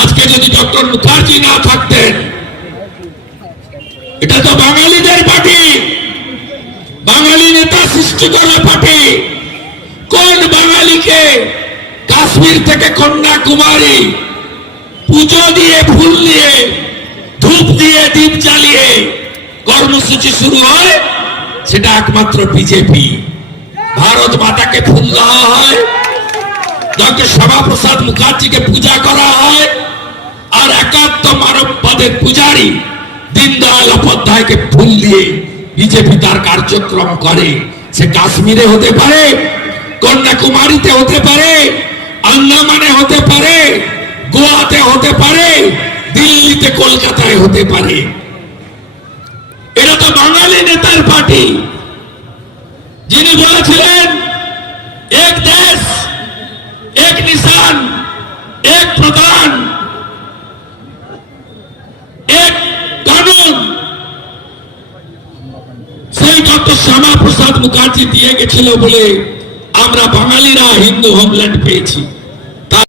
আজকে যদি ডক্টর মুখার্জি না থাকতেন, এটা তো বাঙালিদের পার্টি, বাঙালি নেতা সৃষ্টি করা পার্টি। কোন বাঙালিকে কাশ্মীর থেকে কন্যাকুমারী পুজো দিয়ে, ফুল দিয়ে, ধূপ দিয়ে, দীপ জ্বালিয়ে কর্মসূচি শুরু হয়? সেটা একমাত্র বিজেপি। ভারত মাতাকে ফুল দেওয়া হয়, ডক্টর শ্যামাপ্রসাদ মুখার্জিকে পূজা করা হয়, আর একাত্ম মানববাদের পূজারী দীনদয়াল উপাধ্যায়কে ফুল দিয়ে বিজেপি তার কার্যক্রম করে। সে কাশ্মীরে হতে পারে, কন্যাকুমারীতে হতে পারে, আন্দামানে হতে পারে, গোয়াতে হতে পারে, দিল্লিতে, কলকাতায় হতে পারে। এটা তো বাঙালি নেতার পার্টি, যিনি বলেছিলেন এক দেশ এক নিশান, এক প্রধান, এক কানুন। সেই ডক্টর শ্যামাপ্রসাদ মুখার্জি দিয়ে গেছিল বলে আমরা বাঙালিরা হিন্দু হোমল্যান্ড পেয়েছি।